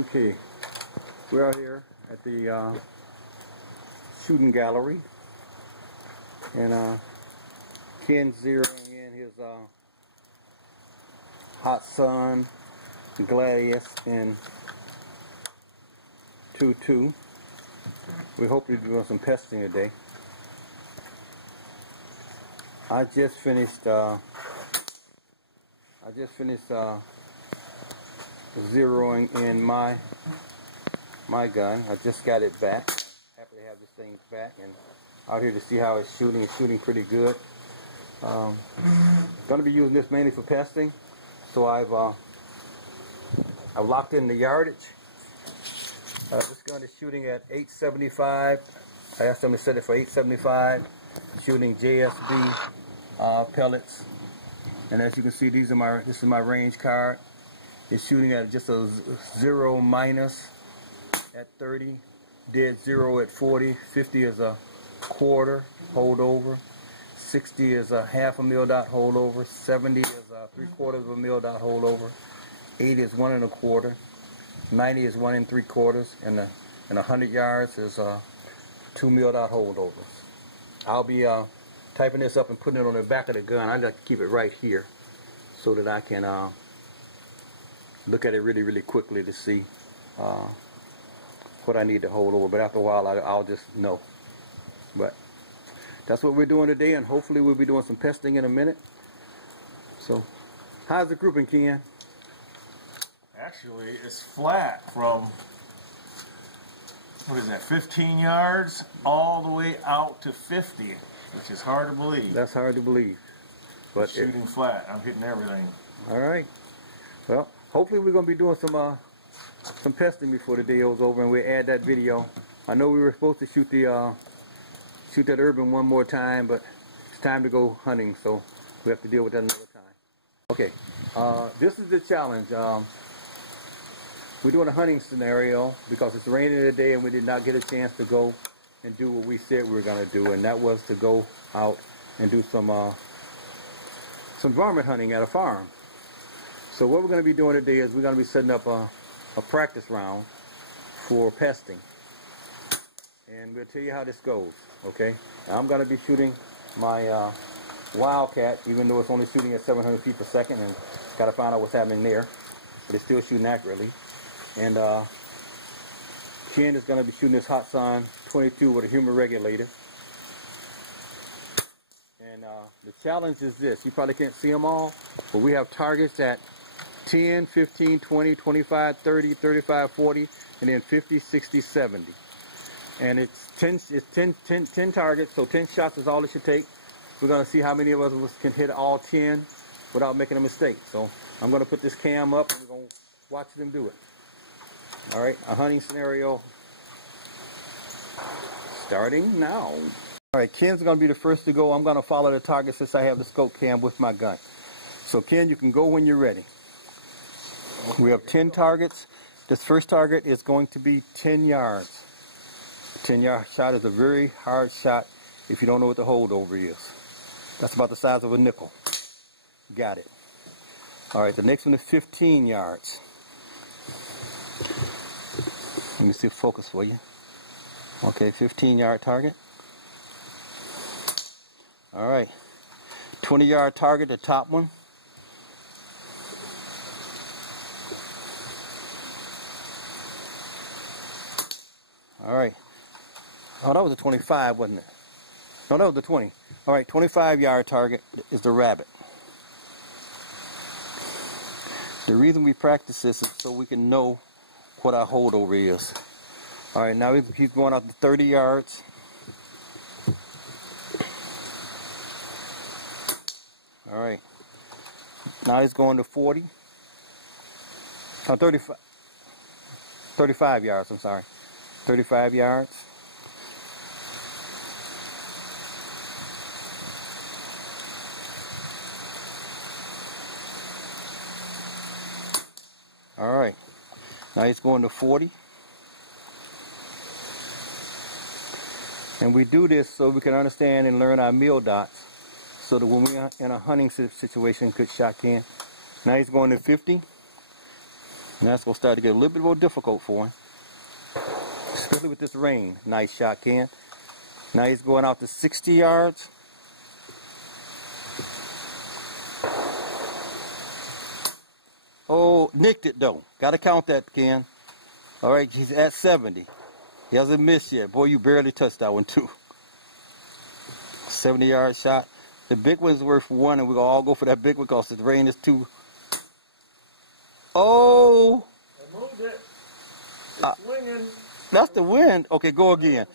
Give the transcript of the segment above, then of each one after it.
Okay, we're out here at the shooting gallery, and Ken's zeroing in his Hatsan, Gladius, and 2.2. We hope to be doing some pesting today. I just finished zeroing in my gun. I just got it back. Happy to have this thing back and out here to see how it's shooting. It's shooting pretty good. Going to be using this mainly for pesting. So I've locked in the yardage. This gun is shooting at 875. I asked them to set it for 875. Shooting JSB pellets. And as you can see, this is my range card. It's shooting at just a 0 minus at 30, dead 0 at 40, 50 is a quarter holdover, 60 is a half a Mildots holdover, 70 is a 3/4 of a Mildots holdover, 80 is 1 1/4, 90 is 1 3/4, and 100 yards is 2 Mildots holdovers. I'll be typing this up and putting it on the back of the gun. I like to keep it right here so that I can look at it really quickly to see what I need to hold over. But after a while, I'll just know. But that's what we're doing today, and hopefully we'll be doing some pesting in a minute. So, how's the grouping, Ken? Actually, it's flat from, what is that, 15 yards all the way out to 50, which is hard to believe. That's hard to believe. But shooting flat. I'm hitting everything. All right. Well, hopefully we're going to be doing some pesting before the day is over, and we'll add that video. I know we were supposed to shoot that urban one more time, but it's time to go hunting, so we have to deal with that another time. Okay, this is the challenge. We're doing a hunting scenario because it's raining today and we did not get a chance to go and do what we said we were going to do, and that was to go out and do some varmint hunting at a farm. So what we're going to be doing today is we're going to be setting up a practice round for pesting, and we'll tell you how this goes. Okay, now I'm going to be shooting my Wildcat, even though it's only shooting at 700 feet per second, and got to find out what's happening there, but it's still shooting accurately. And Ken is going to be shooting this Hatsan 22 with a humor regulator. And the challenge is this: you probably can't see them all, but we have targets at 10, 15, 20, 25, 30, 35, 40, and then 50, 60, 70. And it's 10 targets, so 10 shots is all it should take. We're going to see how many of us can hit all 10 without making a mistake. So I'm going to put this cam up and we're going to watch them do it. All right, a hunting scenario starting now. All right, Ken's going to be the first to go. I'm going to follow the target since I have the scope cam with my gun. So Ken, you can go when you're ready. We have 10 targets. This first target is going to be 10 yards. A 10-yard shot is a very hard shot if you don't know what the holdover is. That's about the size of a nickel. Got it. All right, the next one is 15 yards. Let me see focus for you. Okay, 15-yard target. All right, 20-yard target, the top one. All right. Oh, that was a 25, wasn't it? No, that was the 20. All right, 25-yard target is the rabbit. The reason we practice this is so we can know what our holdover is. All right, now we keep going out to 30 yards. All right. Now he's going to 40. Oh, 35 yards, I'm sorry. 35 yards. All right. Now he's going to 40. And we do this so we can understand and learn our Mildots, so that when we're in a hunting situation, good shot, Ken. Now he's going to 50. And that's going to start to get a little bit more difficult for him. Especially with this rain. Nice shot, Ken. Now he's going out to 60 yards. Oh, nicked it though. Got to count that, Ken. All right, he's at 70. He hasn't missed yet. Boy, you barely touched that one too. 70-yard shot. The big one's worth one, and we're going to all go for that big one because the rain is too... Oh! I moved it. It's swinging. That's the wind. Okay, go again.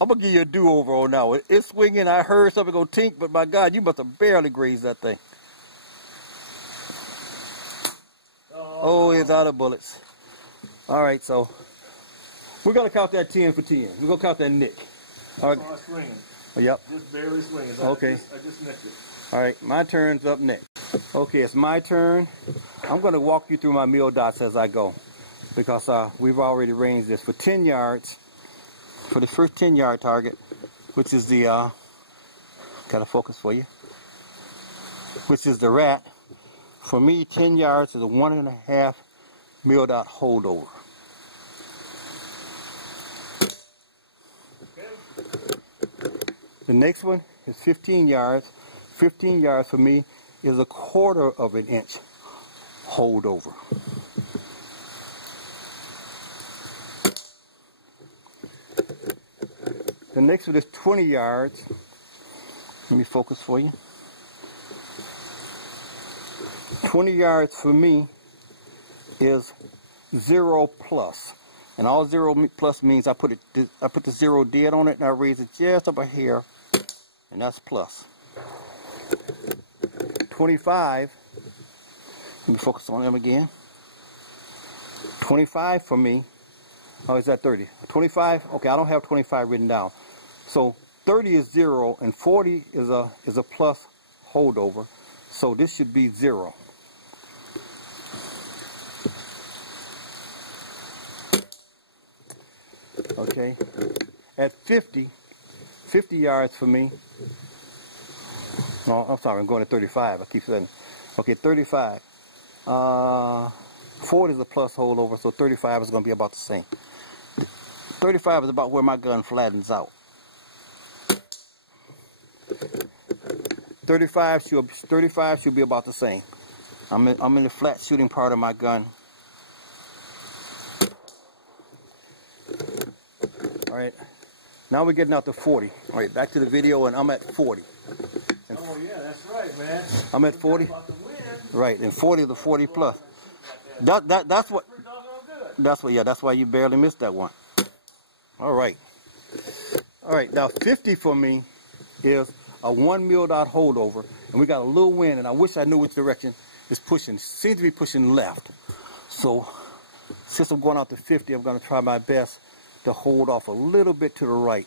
I'm going to give you a do-over on now. It's swinging. I heard something go tink, but my God, you must have barely grazed that thing. Oh, it's out of bullets. All right, so we're going to count that 10 for 10. We're going to count that nick. All right. Oh, it's swinging. Oh, yep. Just barely swinging. Okay. I just nicked it. All right, my turn's up next. Okay, it's my turn. I'm going to walk you through my Mildots as I go because we've already ranged this for 10 yards for the first 10-yard target, which is the, got to focus for you, which is the rat. For me, 10 yards is a 1.5 Mildot holdover. The next one is 15 yards. 15 yards for me is a 1/4 of an inch holdover. The next one is 20 yards. Let me focus for you. 20 yards for me is 0 plus. And all 0 plus means I put the 0 dead on it and I raise it just up a hair, and that's plus. 25, let me focus on them again. 25 for me, oh, is that 30? 25, okay, I don't have 25 written down. So 30 is 0 and 40 is a plus holdover. So this should be 0. Okay, at 50 yards for me, no, I'm sorry, I'm going to 35, I keep saying, okay, 35, 40 is a plus holdover, so 35 is going to be about the same. 35 is about where my gun flattens out. 35 should be about the same. I'm in the flat shooting part of my gun. All right, now we're getting out to 40. All right, back to the video, and I'm at 40. And oh yeah, that's right, man. I'm at 40. Right, and 40 is the 40 plus. That's what. Yeah, that's why you barely missed that one. All right. All right, now 50 for me is a 1 Mildot holdover, and we got a little wind, and I wish I knew which direction it's pushing. It seems to be pushing left. So since I'm going out to 50, I'm going to try my best to hold off a little bit to the right.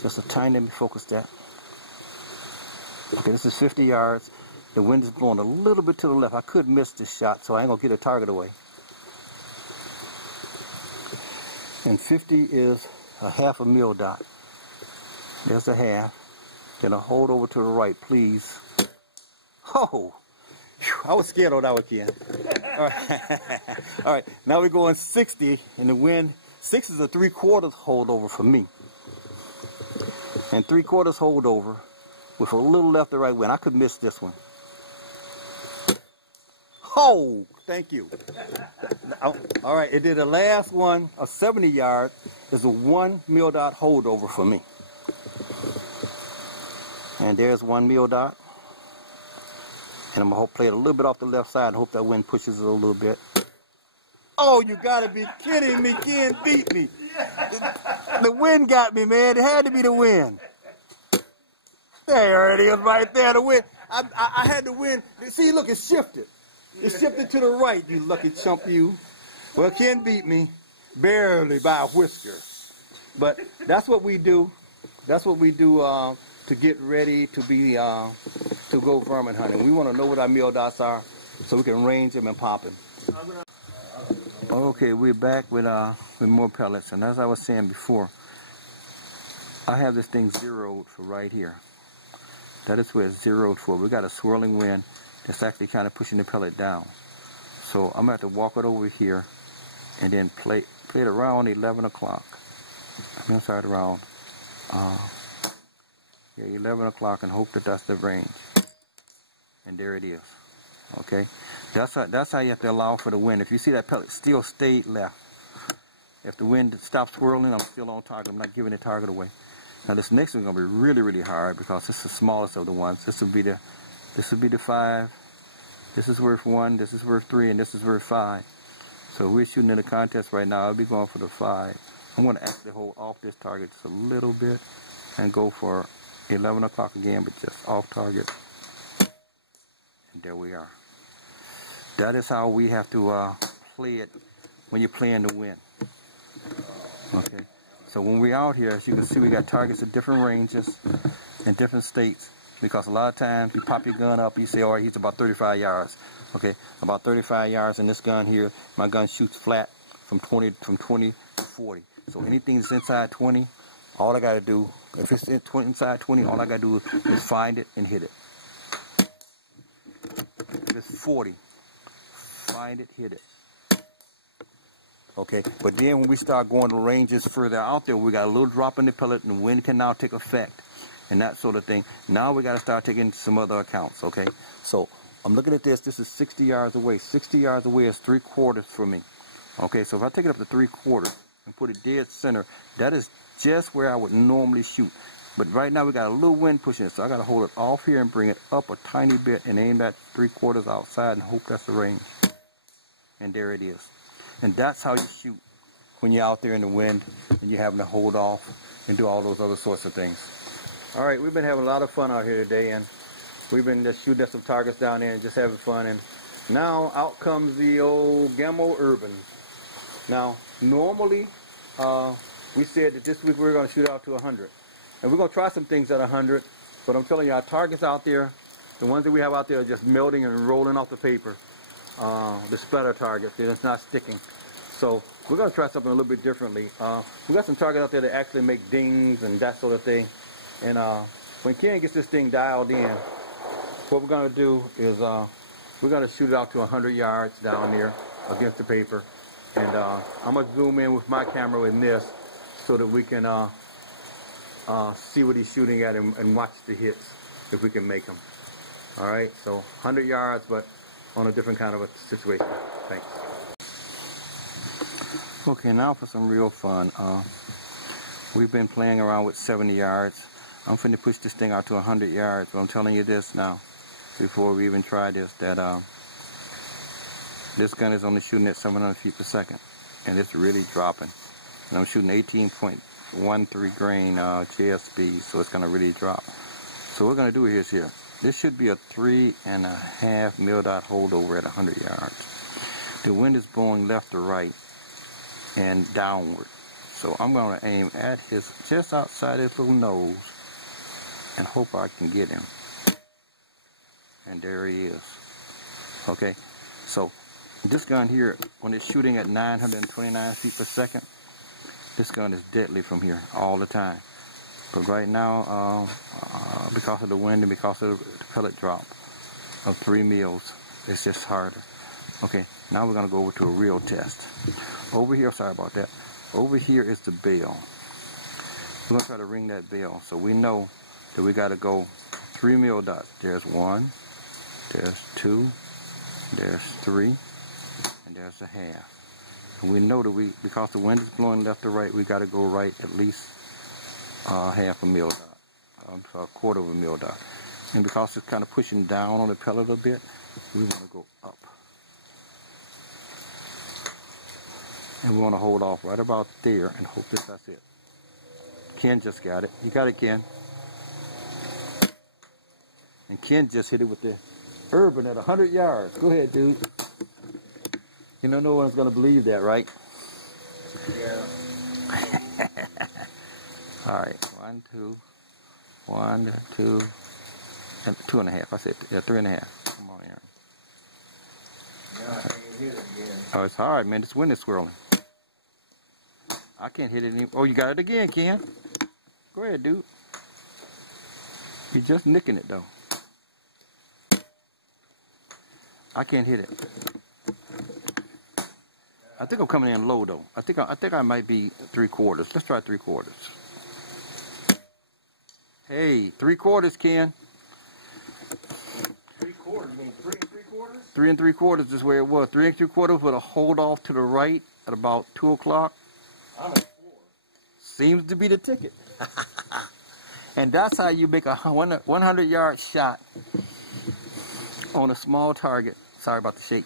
Just a tiny, let me focus that. Okay, this is 50 yards. The wind is blowing a little bit to the left. I could miss this shot, so I ain't gonna get a target away. And 50 is a 1/2 Mildot. There's a 1/2. Then a hold over to the right, please. Oh, whew, I was scared on that one, Ken. All right. All right, now we're going 60 in the wind. 6 is a 3/4 holdover for me. And 3/4 holdover with a little left to right wind. I could miss this one. Oh, thank you. All right, it did the last one, a 70 yard, is a 1 Mildot holdover for me. And there's 1 Mildot. And I'm going to play it a little bit off the left side and hope that wind pushes it a little bit. Oh, you got to be kidding me. Ken beat me. The wind got me, man. It had to be the wind. There it is right there, the wind. I had the wind. See, look, it shifted. It shifted to the right, you lucky chump, you. Well, Ken beat me, barely by a whisker. But that's what we do. That's what we do to get ready to be to go vermin hunting. We want to know what our Mildots are so we can range them and pop them. Okay, we're back with more pellets, and as I was saying before, I have this thing zeroed for right here. That is where it's zeroed for. We got a swirling wind that's actually kind of pushing the pellet down. So I'm going to have to walk it over here and then play it around 11 o'clock. I'm going to start around 11 o'clock and hope that that's the range. And there it is. Okay, that's how you have to allow for the wind. If you see that pellet still stayed left, if the wind stops swirling, I'm still on target. I'm not giving the target away. Now this next one's gonna be really, really hard because this is the smallest of the ones. This would be the 5. This is worth 1. This is worth 3, and this is worth 5. So we're shooting in a contest right now. I'll be going for the 5. I'm gonna actually hold off this target just a little bit and go for 11 o'clock again, but just off target. And there we are. That is how we have to play it when you're playing the wind. Okay. So when we're out here, as you can see, we got targets at different ranges in different states. Because a lot of times you pop your gun up, you say, all right, he's about 35 yards. Okay, about 35 yards in this gun here. My gun shoots flat from 20 to 40. So anything that's inside 20, all I got to do, if it's inside 20, all I got to do is find it and hit it. If it's 40, find it, hit it. Okay, but then when we start going to ranges further out there, we got a little drop in the pellet and the wind can now take effect and that sort of thing. Now we got to start taking some other accounts. Okay, so I'm looking at this. This is 60 yards away. 60 yards away is 3/4 for me. Okay, so if I take it up to 3/4 and put it dead center, that is just where I would normally shoot. But right now we got a little wind pushing it, so I got to hold it off here and bring it up a tiny bit and aim that 3/4 outside and hope that's the range. And there it is. And that's how you shoot when you're out there in the wind and you're having to hold off and do all those other sorts of things. All right, we've been having a lot of fun out here today, and we've been just shooting at some targets down there and just having fun. And now out comes the old Gamo Urban. Now, normally we said that this week we were going to shoot out to 100. And we're going to try some things at 100, but I'm telling you, our targets out there, the ones that we have out there are just melting and rolling off the paper. The splatter targets, it's not sticking. So we're going to try something a little bit differently. We got some targets out there that actually make dings and that sort of thing. And when Ken gets this thing dialed in, what we're going to do is we're going to shoot it out to 100 yards down there against the paper. And I'm going to zoom in with my camera in this so that we can see what he's shooting at and watch the hits if we can make them. All right, so 100 yards, but on a different kind of a situation. Thanks. Okay, now for some real fun. We've been playing around with 70 yards. I'm finna push this thing out to 100 yards, but I'm telling you this now, before we even try this, that this gun is only shooting at 700 feet per second, and it's really dropping. And I'm shooting 18.13 grain JSB, so it's gonna really drop. So what we're gonna do is here. This should be a 3.5 Mildot holdover at 100 yards. The wind is blowing left to right and downward. So I'm going to aim at his, just outside his little nose, and hope I can get him. And there he is. Okay, so this gun here, when it's shooting at 929 feet per second, this gun is deadly from here all the time. But right now, because of the wind and because of the pellet drop of 3 mils, it's just harder. Okay, now we're going to go over to a real test. Over here, sorry about that. Over here is the bell. We're going to try to ring that bell. So we know that we got to go 3 mil dots. There's 1, there's 2, there's 3, and there's a half. And we know that because the wind is blowing left to right, we got to go right at least half a mil dot, a quarter of a mil dot. And because it's kind of pushing down on the pellet a bit, we want to go up. And we want to hold off right about there and hope that's it. Ken just got it. You got it, Ken. And Ken just hit it with the Urban at 100 yards. Go ahead, dude. You know no one's going to believe that, right? Yeah. Alright, 1, 2, 1, 2, and 2.5. I said 3.5. Come on here. Yeah, I can't hit it again. Oh, it's hard, man. This wind is swirling. I can't hit it anymore. Oh, you got it again, Ken. Go ahead, dude. You're just nicking it, though. I can't hit it. I think I'm coming in low though. I think I might be 3/4. Let's try 3/4. Hey, 3/4, Ken. 3/4, mean 3 3/4? 3 3/4 is where it was. 3 3/4 with a hold off to the right at about 2 o'clock. I'm at 4. Seems to be the ticket. And that's how you make a 100-yard shot on a small target. Sorry about the shake.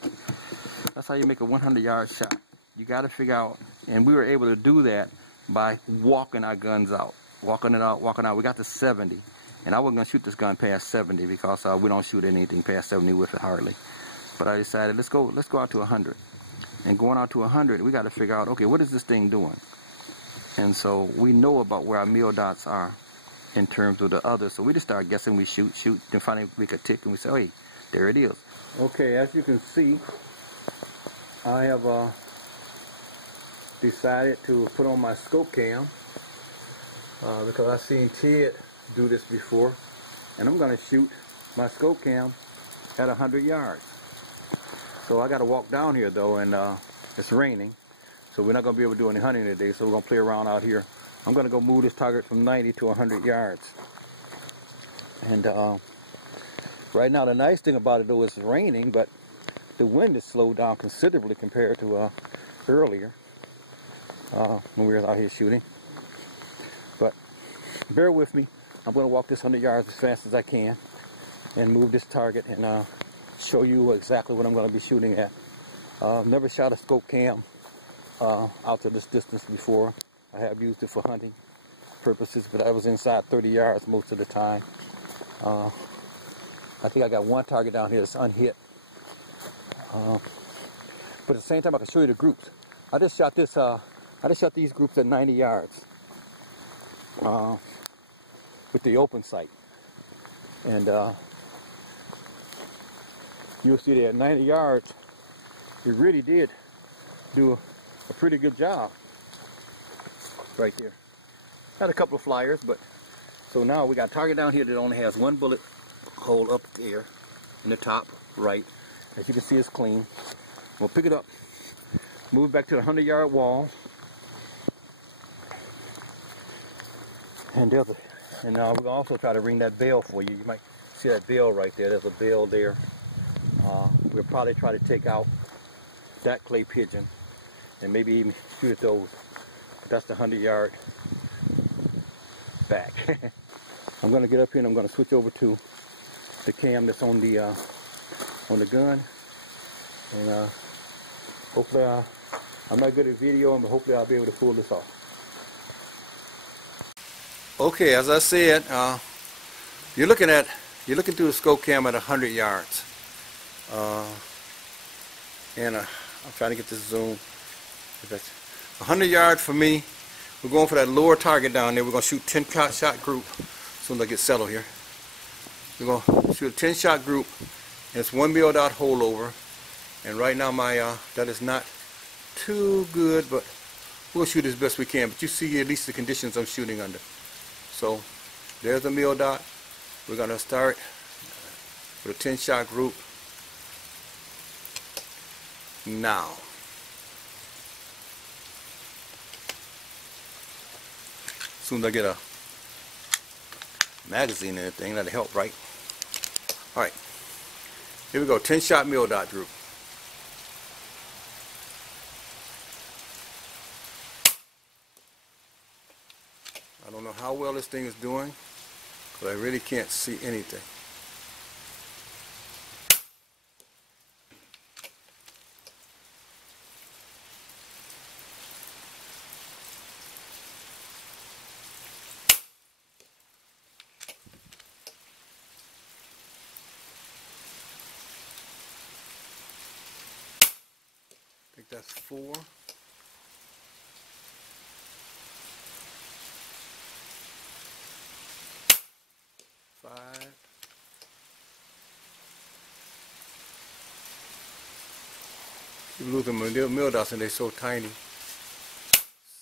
That's how you make a 100-yard shot. You got to figure out, and we were able to do that by walking our guns out. Walking it out, walking out. We got to 70. And I wasn't going to shoot this gun past 70 because we don't shoot anything past 70 with it hardly. But I decided, let's go out to 100. And going out to 100, we got to figure out, okay, what is this thing doing? And so we know about where our Mildots are in terms of the others. So we just start guessing, we shoot, then finally we could tick and we say, hey, there it is. Okay, as you can see, I have decided to put on my scope cam because I've seen Ted do this before, and I'm going to shoot my scope cam at 100 yards. So I got to walk down here though, and it's raining, so we're not going to be able to do any hunting today, so we're going to play around out here. I'm going to go move this target from 90 to 100 yards. And right now the nice thing about it though is it's raining, but the wind is slowed down considerably compared to earlier when we were out here shooting. But bear with me. I'm going to walk this 100 yards as fast as I can and move this target and show you exactly what I'm going to be shooting at. Never shot a scope cam out to this distance before. I have used it for hunting purposes, but I was inside 30 yards most of the time. I think I got one target down here that's unhit. But at the same time, I can show you the groups. I just shot this. I just shot these groups at 90 yards with the open sight, and you'll see that at 90 yards, it really did do a pretty good job right there. Had a couple of flyers, but so now we got a target down here that only has one bullet hole up there in the top right. As you can see, it's clean. We'll pick it up, move back to the 100-yard wall, and we'll also try to ring that bell for you. You might see that bell right there. There's a bell there. We'll probably try to take out that clay pigeon and maybe even shoot at those. But that's the 100-yard back. I'm going to get up here and I'm going to switch over to the cam that's on the gun, and hopefully I'm not good at video, but hopefully I'll be able to pull this off. Okay, as I said, you're looking through the scope cam at 100 yards, and I'm trying to get this zoom. 100 yards for me. We're going for that lower target down there. We're going to shoot 10 shot group as soon as I get settled here. We're going to shoot a 10 shot group, and it's 1 Mildot holdover. And right now that is not too good, but we'll shoot as best we can. But you see at least the conditions I'm shooting under. So there's a Mildot. We're going to start with a 10 shot group now. As soon as I get a magazine and everything, that'll help, right? Alright, here we go, 10 shot Mildot group. I don't know how well this thing is doing, but I really can't see anything. I think that's 4. 5. You lose them Mildots and they're so tiny.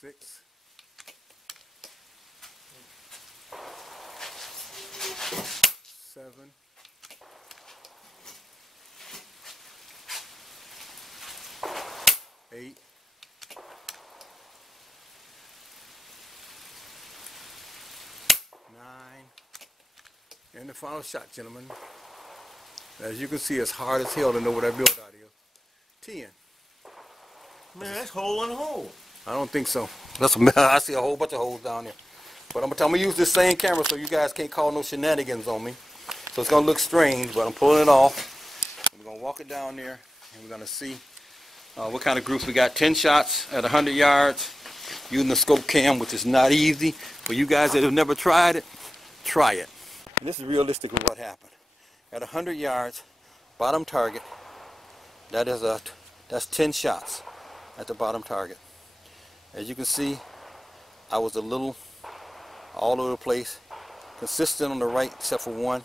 6. 7. 8. And the final shot, gentlemen. As you can see, it's hard as hell to know what I built out here. 10. Man, that's hole in a hole. I don't think so. I see a whole bunch of holes down there. But I'm gonna use this same camera so you guys can't call no shenanigans on me. So it's gonna look strange, but I'm pulling it off. We're gonna walk it down there, and we're gonna see what kind of groups we got. 10 shots at 100 yards using the scope cam, which is not easy. For you guys that have never tried it, try it. And this is realistically what happened. At 100 yards, bottom target, that's 10 shots at the bottom target. As you can see, I was a little all over the place, consistent on the right except for one.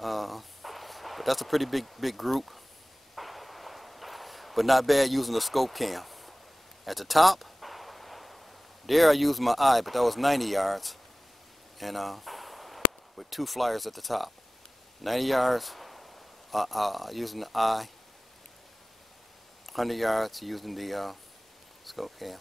But that's a pretty big group. But not bad using the scope cam. At the top, there I used my eye, but that was 90 yards. And with 2 flyers at the top. 90 yards using the eye. 100 yards using the scope cam.